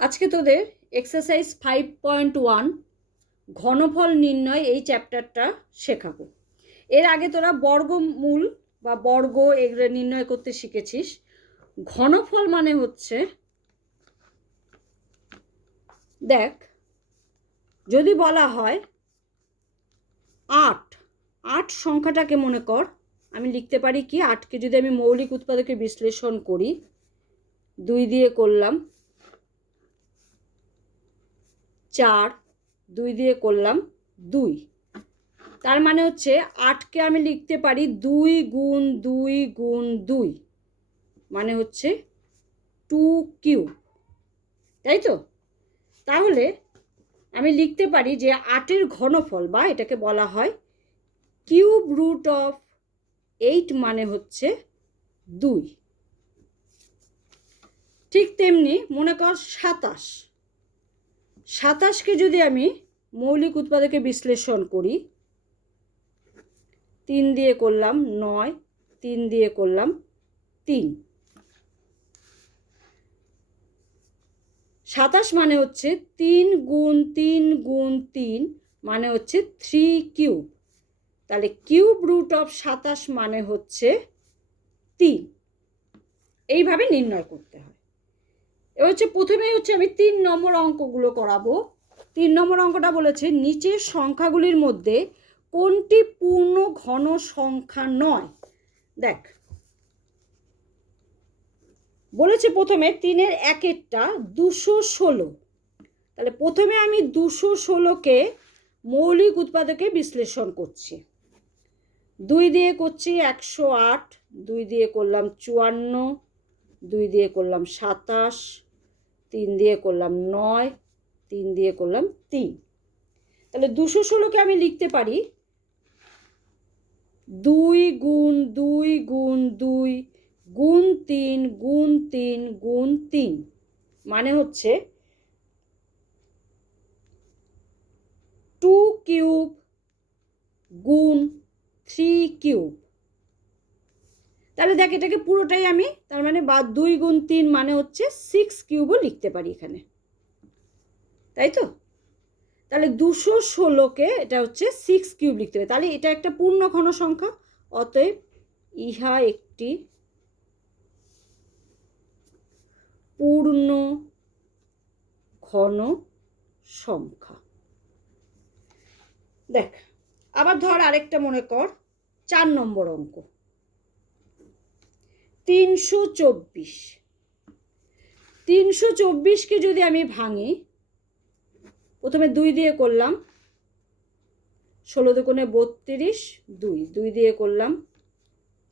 আজকে তোদের এক্সারসাইজ 5.1 ঘনফল নির্ণয় এই চ্যাপ্টারটা শেখাবো। এর আগে তোরা বর্গমূল বা বর্গ এগুলো নির্ণয় করতে শিখেছিস। ঘনফল মানে হচ্ছে, দেখ, যদি বলা হয় 8 সংখ্যাটাকে মনে কর, আমি লিখতে পারি কি, 8কে যদি আমি মৌলিক উৎপাদকে বিশ্লেষণ করি, 2 দিয়ে করলাম 4, 2 দিয়ে করলাম 2, তার মানে হচ্ছে 8কে আমি লিখতে পারি 2 গুণ 2 গুণ 2, মানে হচ্ছে 2 কিউব, তাই তো? তাহলে আমি লিখতে পারি যে 8-এর ঘনফল, বা এটাকে বলা হয় কিউব রুট অফ 8, মানে হচ্ছে 2। ঠিক তেমনি মনে কর 27কে যদি আমি মৌলিক উৎপাদকে বিশ্লেষণ করি, 3 দিয়ে করলাম 9, 3 দিয়ে করলাম 3, 27 মানে হচ্ছে 3 গুণ 3 গুণ 3, মানে হচ্ছে 3 কিউব। তাহলে কিউব রুট অফ 27 মানে হচ্ছে 3। এইভাবে নির্ণয় করতে হয়। এবার হচ্ছে প্রথমেই হচ্ছে আমি 3 নম্বর অঙ্কগুলো করাবো। 3 নম্বর অঙ্কটা বলেছে নিচের সংখ্যাগুলির মধ্যে কোনটি পূর্ণ ঘন সংখ্যা নয়। দেখ, বলেছে প্রথমে 3-এর 1-এরটা 216। তাহলে প্রথমে আমি 216কে মৌলিক উৎপাদকে বিশ্লেষণ করছি। 2 দিয়ে করছি 108, 2 দিয়ে করলাম 54, 2 দিয়ে করলাম 27, 3 দিয়ে করলাম 9, 3 দিয়ে করলাম 3। তাহলে 216কে আমি লিখতে পারি 2 গুণ 2 গুণ 2 গুণ 3 গুণ 3 গুণ 3, মানে হচ্ছে 2 কিউব গুণ 3 কিউব। তাহলে দেখ, এটাকে পুরোটাই আমি, তার মানে 2 গুণ 3 মানে হচ্ছে 6 কিউবও লিখতে পারি এখানে, তাই তো? তাহলে 216কে এটা হচ্ছে 6 কিউব লিখতে হবে। তাহলে এটা একটা পূর্ণ ঘন সংখ্যা, অতএব ইহা একটি পূর্ণ ঘন সংখ্যা। দেখ, আবার ধর আরেকটা মনে কর 4 নম্বর অঙ্ক 324। 324কে যদি আমি ভাঙি, প্রথমে 2 দিয়ে করলাম 16 দুগুণে 32, 2 দিয়ে করলাম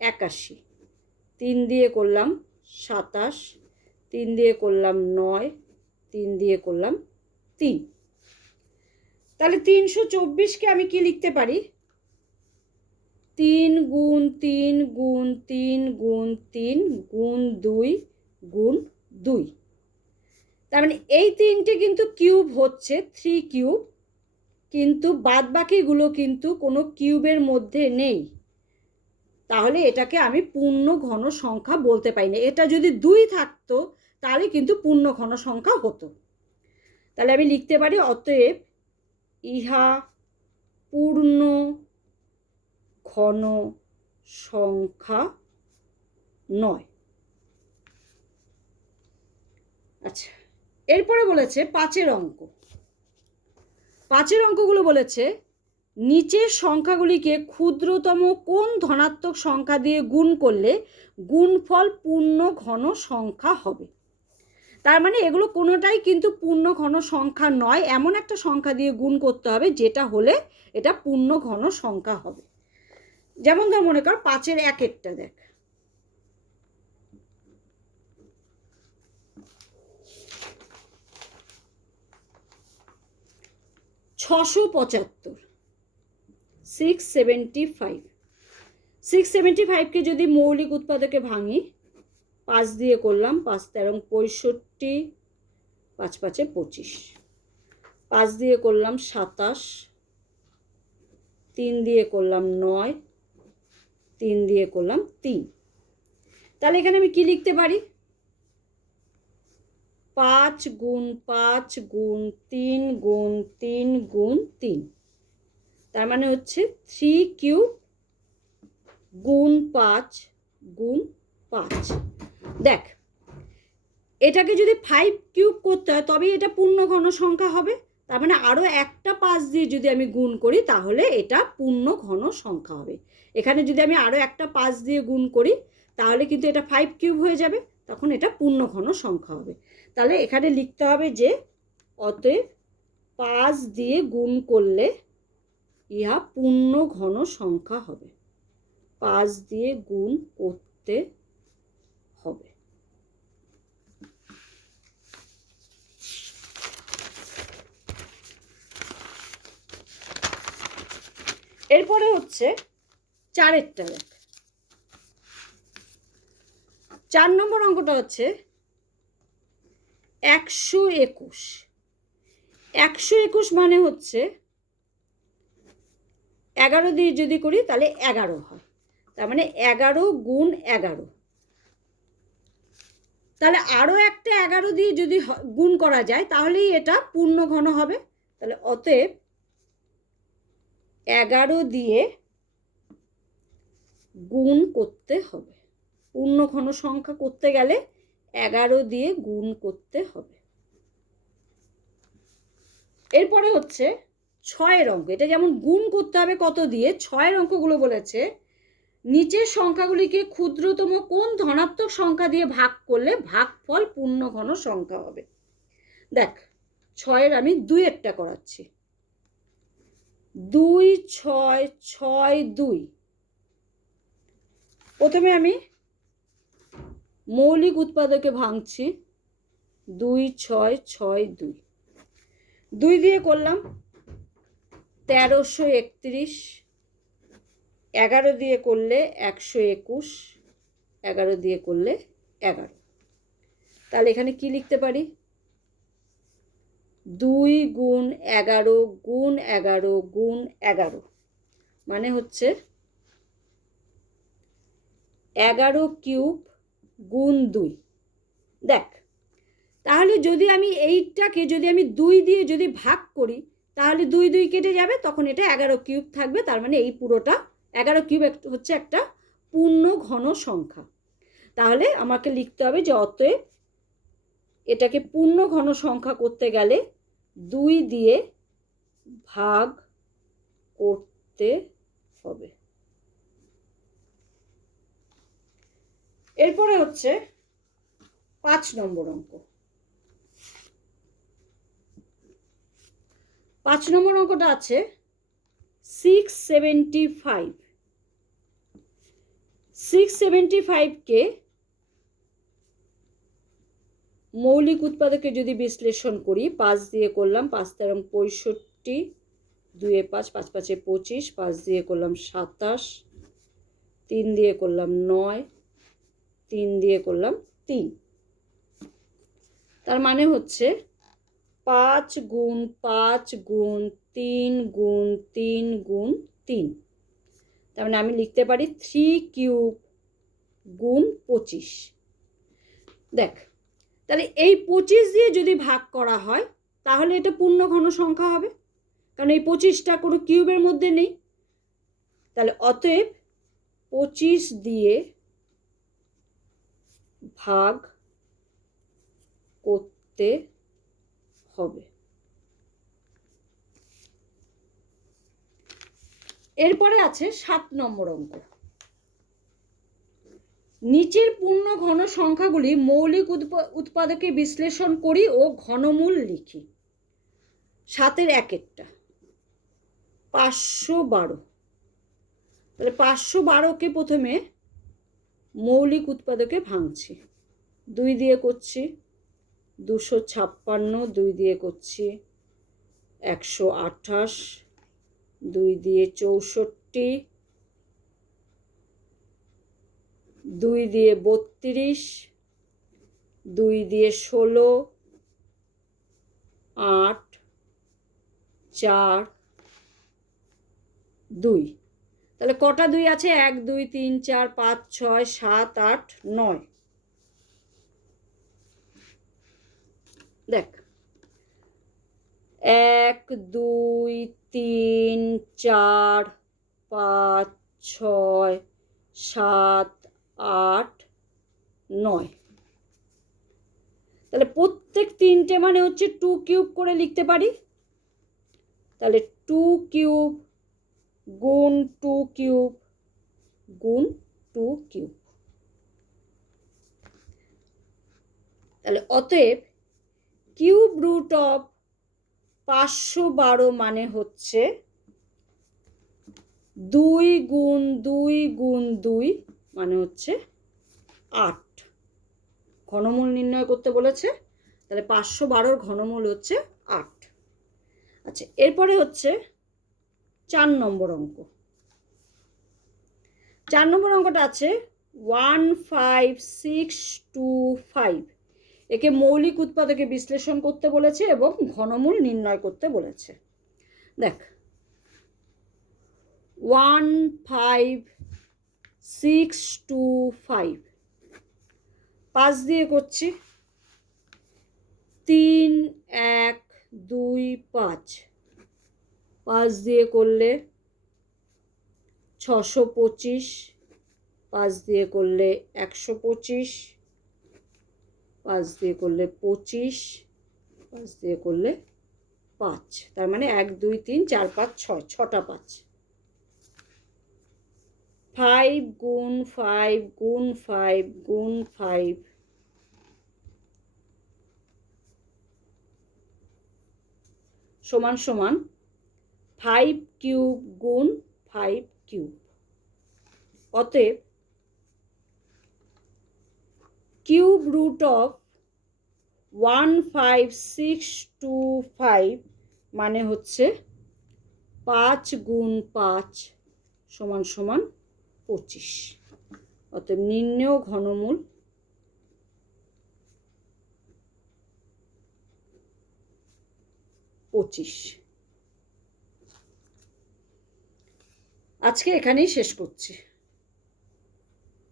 81, 3 দিয়ে করলাম 27, 3 দিয়ে করলাম 9, 3 দিয়ে করলাম 3। তাহলে 324কে আমি কি লিখতে পারি? 3 গুণ 3 গুণ 3 গুণ 3 গুণ 2 গুণ 2। তার মানে এই 3টে কিন্তু কিউব হচ্ছে 3 কিউব, কিন্তু বাদ বাকিগুলো কিন্তু কোনো কিউবের মধ্যে নেই। তাহলে এটাকে আমি পূর্ণ ঘন সংখ্যা বলতে পারি না। এটা যদি 2 থাকতো তাহলে কিন্তু পূর্ণ ঘন সংখ্যা হতো। তাহলে আমি লিখতে পারি অতএব ইহা পূর্ণ ঘন সংখ্যা নয়। আচ্ছা, এরপরে বলেছে 5-এর অঙ্ক। 5-এর অঙ্কগুলো বলেছে নিচের সংখ্যাগুলিকে ক্ষুদ্রতম কোন ধনাত্মক সংখ্যা দিয়ে গুণ করলে গুণফল পূর্ণ ঘন সংখ্যা হবে। তার মানে এগুলো কোনোটাই কিন্তু পূর্ণ ঘন সংখ্যা নয়, এমন একটা সংখ্যা দিয়ে গুণ করতে হবে যেটা হলে এটা পূর্ণ ঘন সংখ্যা হবে। যেমন ধর মনে কর 5-এর 1-এরটা দেখ, $675, 675। 675কে যদি মৌলিক উৎপাদকে ভাঙি, 5 দিয়ে করলাম 5 তেরং 65, 5 5 25, 5 দিয়ে করলাম 27, 3 দিয়ে করলাম 9, 3 দিয়ে করলাম 3। তাহলে এখানে আমি কি লিখতে পারি? 5 গুণ 5 গুণ 3 গুণ 3 গুণ 3, তার মানে হচ্ছে 3 কিউব গুণ 5 গুণ 5। দেখ, এটাকে যদি 5 কিউব করতে হয় তবেই এটা পূর্ণ ঘন সংখ্যা হবে। তার মানে আরও একটা 5 দিয়ে যদি আমি গুণ করি তাহলে এটা পূর্ণ ঘন সংখ্যা হবে। এখানে যদি আমি আরও একটা 5 দিয়ে গুণ করি তাহলে কিন্তু এটা 5 কিউব হয়ে যাবে, তখন এটা পূর্ণ ঘন সংখ্যা হবে। তাহলে এখানে লিখতে হবে যে অতএব 5 দিয়ে গুণ করলে ইহা পূর্ণ ঘন সংখ্যা হবে। 5 দিয়ে গুণ করতে হবে। এরপরে হচ্ছে 4এরটা দেখ। 4 নম্বর অঙ্কটা হচ্ছে 121। 121 মানে হচ্ছে 11 দিয়ে যদি করি তাহলে 11 হয়, তার মানে 11 গুণ 11। তাহলে আরও একটা 11 দিয়ে যদি গুণ করা যায় তাহলেই এটা পূর্ণ ঘন হবে। তাহলে অতএব 11 দিয়ে গুণ করতে হবে। পূর্ণ ঘন সংখ্যা করতে গেলে 11 দিয়ে গুণ করতে হবে। এরপরে হচ্ছে 6এর অঙ্ক। এটা যেমন গুণ করতে হবে কত দিয়ে, 6এর অঙ্কগুলো বলেছে নিচের সংখ্যাগুলিকে ক্ষুদ্রতম কোন ধনাত্মক সংখ্যা দিয়ে ভাগ করলে ভাগফল পূর্ণ ঘন সংখ্যা হবে। দেখ, 6এর আমি 2এরটা করাচ্ছি। 2 6 6 2। প্রথমে আমি মৌলিক উৎপাদকে ভাঙছি। 2 6 6 2। 2 দিয়ে করলাম 1331, 11 দিয়ে করলে 121, 11 দিয়ে করলে 11। তাহলে এখানে কি লিখতে পারি? 2 গুণ 11 গুণ 11 গুণ 11, মানে হচ্ছে 11 কিউব গুণ 2। দেখ, তাহলে যদি আমি এইটাকে যদি আমি 2 দিয়ে যদি ভাগ করি তাহলে 2 2 কেটে যাবে, তখন এটা 11 কিউব থাকবে। তার মানে এই পুরোটা 11 কিউব হচ্ছে একটা পূর্ণ ঘন সংখ্যা। তাহলে আমাকে লিখতে হবে যে অতএব এটাকে পূর্ণ ঘন সংখ্যা করতে গেলে 2 দিয়ে ভাগ করতে হবে। এরপরে হচ্ছে 5 নম্বর অঙ্ক। 5 নম্বর অঙ্কটা আছে 675। 675কে মৌলিক উৎপাদকে যদি বিশ্লেষণ করি, 5 দিয়ে করলাম 5 তেরং 65, 2 5 5 5 25, 5 দিয়ে করলাম 27, 3 দিয়ে করলাম 9, 3 দিয়ে করলাম 3। তার মানে হচ্ছে 5 গুণ 5 গুণ 3 গুণ 3 গুণ 3। তার মানে আমি লিখতে পারি 3 কিউব গুণ 25। দেখ, তাহলে এই 25 দিয়ে যদি ভাগ করা হয় তাহলে এটা পূর্ণ ঘন সংখ্যা হবে, কারণ এই 25টা কোনো কিউবের মধ্যে নেই। তাহলে অতএব 25 দিয়ে ভাগ করতে হবে। এরপরে আছে 7 নম্বর অঙ্ক। নিচের পূর্ণ ঘন সংখ্যাগুলি মৌলিক উৎপাদকে বিশ্লেষণ করি ও ঘনমূল লিখি। 7-এর 1-এরটা 512। তাহলে 512কে প্রথমে মৌলিক উৎপাদকে ভাঙছি। 2 দিয়ে করছি 256, 2 দিয়ে করছি 128, 2 দিয়ে 64, 2 দিয়ে 32, 2 দিয়ে 16, 8 4 2। তাহলে কটা 2 আছে? 1 2 3 4 5 6 7 8 9। দেখ 1 2 3 4 5 6 7 8 9, তাহলে প্রত্যেক তিনটে মানে হচ্ছে 2 কিউব করে লিখতে পারি। তাহলে 2 কিউব গুণ 2 কিউব গুণ 2 কিউব। তাহলে অতএব কিউব রুট অফ 512 মানে হচ্ছে 2 গুণ 2 গুণ 2 মানে হচ্ছে 8। ঘনমূল নির্ণয় করতে বলেছে, তাহলে 512-র ঘনমূল হচ্ছে 8। আচ্ছা, এরপরে হচ্ছে 4 নম্বর অঙ্ক। 4 নম্বর অঙ্কটা আছে 15625। একে মৌলিক উৎপাদকে বিশ্লেষণ করতে বলেছে এবং ঘনমূল নির্ণয় করতে বলেছে। দেখ 15625 5 দিয়ে করছি, 3 1 2 5, 5 দিয়ে করলে 625, 5 দিয়ে করলে 125, 5 দিয়ে করলে 25, 5 দিয়ে করলে 5, তার মানে 1 2 3 4 5 6, 6টা 5। 5 গুণ 5 গুণ 5 গুণ 5 সমান সমান 5 কিউব গুণ 5 কিউব। অতএব কিউব রুট অফ 15625 মানে হচ্ছে 5 গুণ 5 সমান সমান 25। অতএব নির্ণেয় ঘনমূল 25। আজকে এখানেই শেষ করছি।